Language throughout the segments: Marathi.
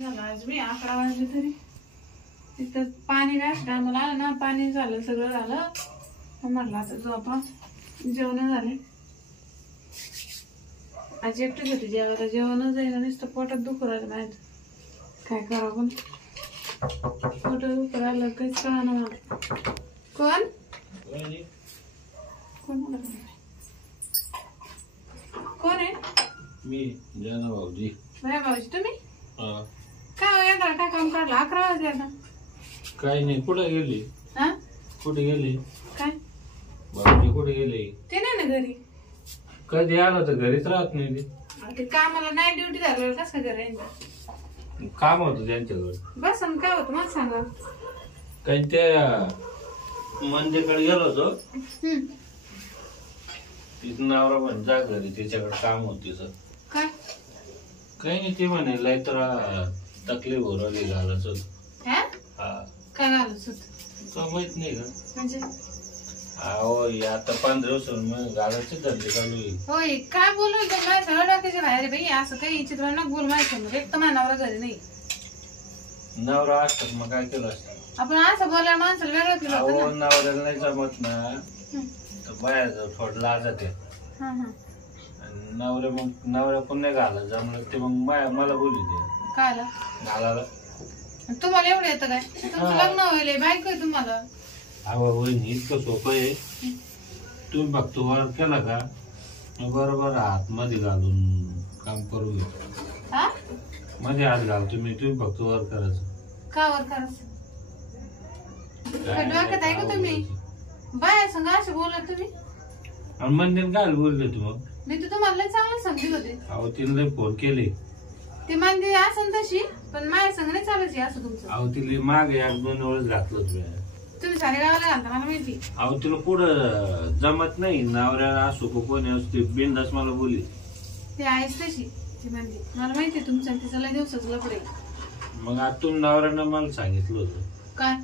आज मी 11 वाजले तरी तिथं पाणी काय टायमाला आलं ना, पाणी झालं, सगळं झालं. म्हटलं आता झोपा, जेवण झाले. आज एकटीच होती जेवायला, जेवणच जाईना, नुसतं पोटात दुखू राहिलं. माहित काय करावं, पण पोटात दुखू राहिलं, काहीच कळना मला. कोण कोण कोण आहे? मी जाना भाऊजी. भाऊजी तुम्ही काय येणार? काय काम काढलं? 11 वाजले आता. काही नाही. कुठे गेली? हा, कुठे गेली? काय भाऊजी कुठे गेले? ते नाही ना घरी. कधी आलं तर घरीच राहत नाही ते कामाला नाईट ड्युटी झाल्यावर कसं घरी येणार? ते. काम होतं त्यांच्याकडे. बस काय होतं मला सांगा. काही त्या मंदिरकडे गेलो होतो. तिथं नवरा पण जा घरी, त्याच्याकडे काम होत तिचं. काय काही नाही. ते म्हणे लय तर तकलीफ हो राहिली घालायचं. हा, काय घालत होत? तो माहित नाही का? म्हणजे अहो आता 15 दिवस मग घालायचे धंदे चालू आहे. होय, काय बोलू माझ्या सगळं डोक्याच्या बाहेर बाई. असं काही चित्र ना बोल माहिती. एक तर माझ्या नवरा घरी नाही. नवरा असतात मग काय केलं असतं आपण असं बोलायला माणसाला वेगळं केलं होतं अहो ना. नवऱ्याला नाही जमत ना, तर बाहेर थोडं लाजत आहे. हा हा, नवऱ्या पण नाही घालत जमलं ते मग मला बोलू दे काय आलं? घालायला. तुम्हाला एवढं येतं काय? तुमचं लग्न व्हायलंय, बायको आहे तुम्हाला. अहो वहिनी इतकं सोपं आहे. तुम्ही फक्त वर केला का बरोबर हात मध्ये घालून काम करू घे. हा, मध्ये हात घाल तुम्ही फक्त वर करायचं. का वर करायचं? डोक्यात आहे का तुम्ही? बाया संग असे बोलत तुम्ही? आणि मंदिर काय बोलले तू? मग मी तर तुम्हाला लय चांगलं समजत होते. अहो तिला फोन केले. ते मंदिर असन तशी, पण माझ्या संग नाही चालायची असं तुमचं. अहो तिला माग 1-2 वेळेस घातलं तुम्ही. तुम्ही सारे गावाला घालता मला माहिती. अहो तिला पुढं जमत नाही. नवऱ्याला असो कोणी असते बिनधास्त मला बोली. ते आहेच तशी ती मंदिर. मला माहिती तुमचं तिचं लय दिवसाच लपडे. मग आता तुम्ही नवऱ्यानं मला सांगितलं होतं काय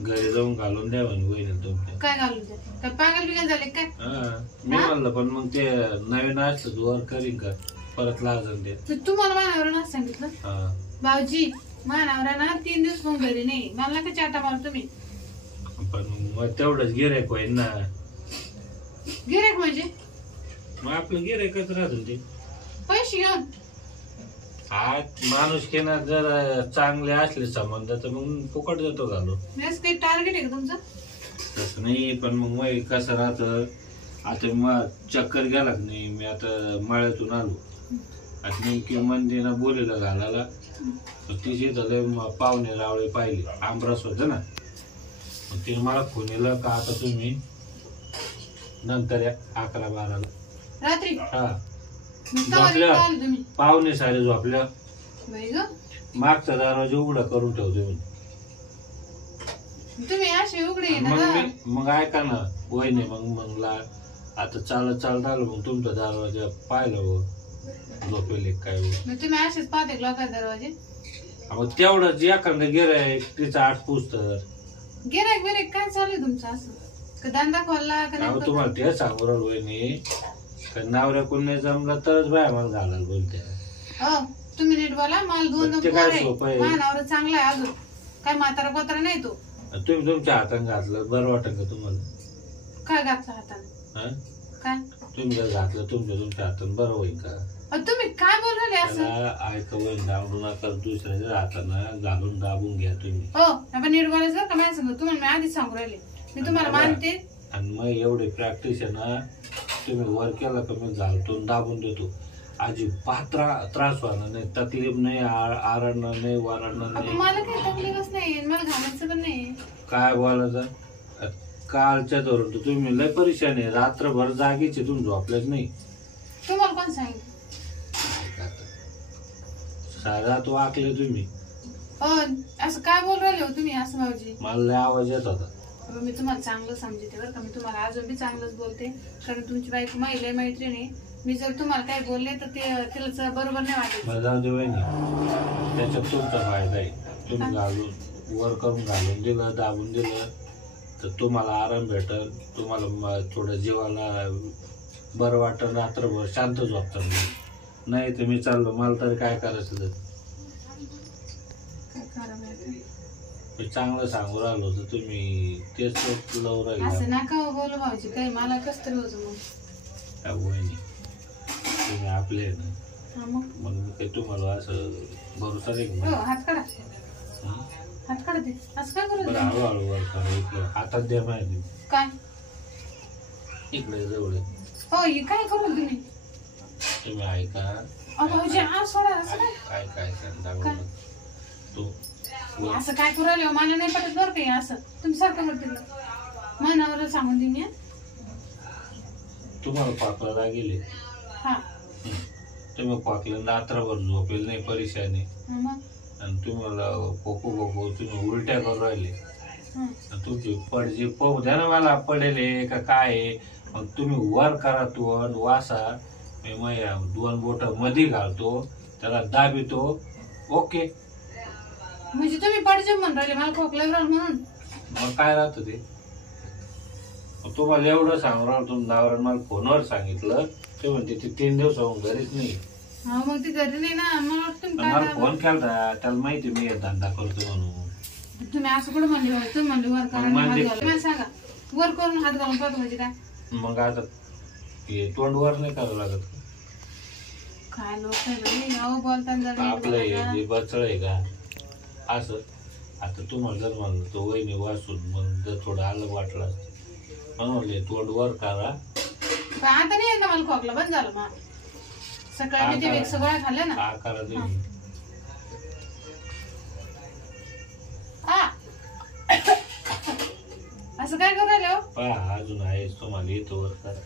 घरी जाऊन घालून द्या म्हणे वहिनी तुमच्या. काय घालून द्या? काय पागल बिगल झाले काय? मी म्हणलं पण मग ते नवीन असतं वर करीन का परत लाजून दे. तुम्हाला माझ्या नवऱ्यानं सांगितलं? भाऊजी माझ्या नवऱ्यानं 3 दिवस मग घरी नाही. मला नका चाटा मार तुम्ही. पण मग तेवढंच गिऱ्हाईक होईल ना. गिऱ्हाईक म्हणजे? मग आपलं गिऱ्हाईकच राहतो ते. पैसे घेऊन आज माणूस केना जर चांगले असले संबंध तर मग फुकट जातो घालू. काही टार्गेट आहे का तुमचं? तसं नाही. पण मग कसं राहतं आता मग चक्कर गेला नाही. मी आता माळ्यातून आलो आता नेमकी मंदिराला बोलीला घालायला तिचे झाले पाहुणे रावळे पाहिले. आमरस होतं ना. मग तिने मला फोन केलं का आता तुम्ही नंतर या 11-12 रात्री. हा पाहुणे सारे झोपल्या. मागचा दरवाजा उघडा करून ठेवतो तुम्ही असे उघडे. मग ऐका ना वहिनी. मग म्हणला आता चालत आलो. मग तुमचा दरवाजा पाहिलं झोपेल काय. तुम्ही असेच पाहते लोकांचे दरवाजे. मग तेवढंच एखादं गिऱ्हाईक तिचं 8 पुस्तक. गिऱ्हाईक बिऱ्हाईक काय चालू आहे तुमचं? असं धंदा खोलला का? तुम्हाला ते सांगू राहिलो वहिनी. नवऱ्या कोण नाही जमला तरच बाय मला घालायला बोलते. तुम्ही नीट बोला. मला 2 काय सोपं आहे. माझा नवरा चांगला आहे. अजून काय म्हातारा कोतारा नाही तो. तुम्ही तुमच्या हाताने घातलं बरं वाटेल का तुम्हाला? काय घातलं हाताने? काय तुम्ही जर घातलं तुमच्या हाताने बरं होईल का? तुम्ही काय बोल राहिले असं? ऐका वहिनी दाबू नका. दुसऱ्याच्या हाताने घालून दाबून घ्या तुम्ही. हो आपण नीट बोलायचं का? माझ्या सांग तुम्हाला मी आधीच सांगू राहिले. मी तुम्हाला मानते. आणि मग एवढी प्रॅक्टिस आहे ना. तुम्ही वर केला का मी घालतो दाबून देतो. अजिबात त्रास होणार नाही. तकलीफ नाही. आरडणार नाही. वरडणार नाही. मला काही तकलीफच नाही. मला घालायचं पण नाही. काय बोलायचं? कालच्या धरून तर तुम्ही लय परेशान आहे. रात्रभर जागीचे तुम्ही झोपलेच नाही. तुम्हाला कोण सांगितलं? सारा तो आकले तुम्ही. असं काय बोल राहिले हो तुम्ही असं भाऊजी? मला लय आवाज येत होता. मी तुम्हाला चांगलं समजते बरं का. मी तुम्हाला अजून बी चांगलंच बोलते. कारण तुमची बायको महिला मैत्रिणी. मी जर तुम्हाला काही बोलले तर तिला बरोबर नाही वाटत. जाऊ दे वहिनी. त्याच्यात तुमचा फायदा आहे. तुम्ही घालून वर करून घालून दिलं दाबून दिलं तर तुम्हाला आराम भेटल. तुम्हाला थोडं जीवाला बरं वाटत. रात्रभर शांत झोपतात. नाही तर मी चाललो. मला तरी काय करायचं. खराब आहे. मी चांगलं सांगू राहिलो तर तुम्ही तेच लव असं राहिले नका हो बोलू भाऊजी, काही मला कस तरी होतं मग. काय वहिनी तुम्ही आपले आहे ना, हा मग मग मी काही तुम्हाला असं भरोसा नाही का हो, मला? हात काढा, हं? हात काढा ते. असं काय करू बरं हळूहळू वर करा, इकडं हातात द्या माहिती काय इकडे जवळ हो हे काय करू तुम्ही? तुम्ही ऐका अहो भाऊजी आज सोडा, असं काय काय काय करता काय? तू असं काय करू राहिले हो? मला नाही पटत बरं काही असं. तुम्ही सारखं म्हणते मनावर सांगून देईन मी. तुम्हाला पाकला लागेल हा तुम्ही पाकलं रात्रभर झोपेल नाही परेशानी हा, मग आणि तुम्हाला खोकू खोकू तुम्ही उलट्या करून राहिले हा. आणि तुमची पडजी पाहू द्या ना मला पडेल का काय आहे. मग तुम्ही वर करा तोंड वासा मी मग 2 बोट मध्ये घालतो त्याला दाबितो ओके. म्हणजे तुम्ही पडजे म्हणून राहिले मला खोकला म्हणून. मग काय राहतं ते मग तुम्हाला एवढं सांगू राहिलो तुमच्या नावावर मला फोनवर सांगितलं ते म्हणते ते 3 दिवस होऊन घरीच नाही. हा मग ती घरी नाही ना, मला वाटतं तुम्ही मला काय फोन केला त्याला माहिती मी हे धंदा करतो म्हणून. तुम्ही असं कुठं म्हणले हो? तुम्ही म्हणले वर करा आणि हात घाला. मला सांगा वर करून हात घालून पाहतो म्हणजे काय? मग आता हे तोंड वर नाही करावं लागत का? काय लोक आहे बाई, अहो बोलताना जरा नीट आपलं बोला. हे बचळ आहे का असं. आता तुम्हाला जर म्हणलं तो वहिनी वाचून मग जर थोडं आलं वाटलं म्हणून म्हणले तोंड वर करा. पण आता नाही येत मला खोकला, बंद झालं मग. सकाळी मी ते वेग सगळ्या खाल्ल्या ना. हा करा तुम्ही. असं काय करू राहिले हो? पहा अजून आहे तुम्हाला येतो वर करा.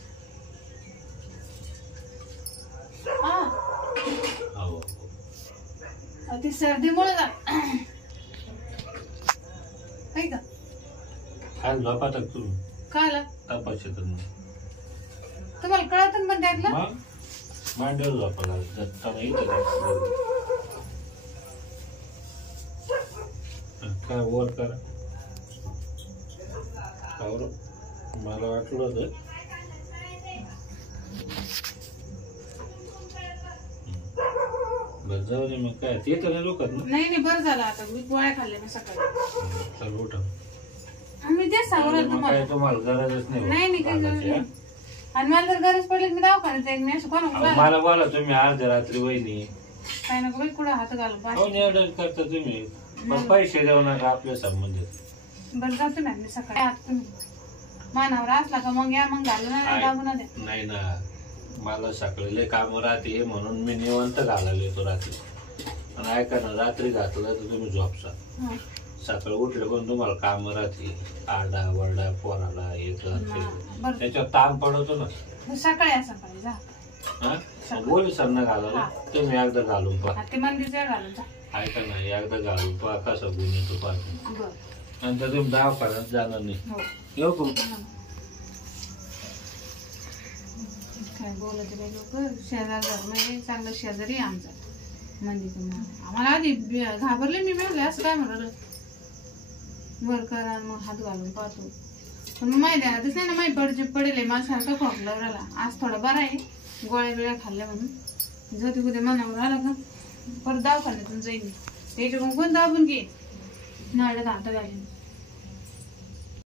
हा हो ती सर्दीमुळे का काल झोपा तर तुम्ही काय तपासत तुम्हाला कळत पण त्यातलं. मग मांडीवर झोपा लागत येतं काय वर करा. मला वाटलं होतं बरं जाऊ दे मग काय ते तर नाही लोकात ना. नाही नाही बरं झालं, आता मी पोळ्या खाल्ल्या मी सकाळी. चल उठा. मी तेच सांगू राहिले तुम्हाला. काय तुम्हाला गरजच नाही नाही काही गरज नाही. आणि मला जर गरज पडली मी दवाखान्यात जाईन. मी असं कोण मला बोला तुम्ही अर्ध्या रात्री वहिनी काय नको बाई कुठं हात घालून पाहिजे. कोण ऑर्डर करता तुम्ही पण पैसे देऊ नका आपल्या संबंधित. बरं जातो ना मी सकाळी. आता तुम्ही मानावर असला का मग या, मग घालू ना दाबून द्या. नाही ना मला सकाळी लय काम राहते म्हणून मी निवंत घालायला येतो रात्री. पण ऐका ना रात्री घातलं तर तुम्ही झोपसा. सकाळी उठले पण तुम्हाला काम राहते आरडा वरडा पोराला येतं त्याच्यावर ताण पडतो ना. सकाळी या सकाळी जा. हा बोल सर घालायला तुम्ही एकदा घालून पहा. ते मंदिरच्या घालून जा. ऐका ना एकदा घालून पहा कसा गुण येतो पाहतो. बरं नंतर तुम्ही दवाखान्यात जाणार नाही. हो येऊ का काय बोलत बाई लोक. शेजार घर म्हणजे चांगलं शेजारी आहे आमचा मंदिर. आम्हाला आधी घाबरले. मी म्हणले असं काय म्हणलं वर करा मग हात घालून पाहतो. पण मग माहिती आहे नाही ना माहिती पडेल मला सारखं खोकला राहिला. आज थोडा बरा आहे, गोळ्या बिळ्या खाल्ल्या म्हणून. जाते कुठे मनावर आला का परत दवाखान्यातून जाईन. त्याच्याकडून कोण दाबून घे नाड्यात हात घालीन.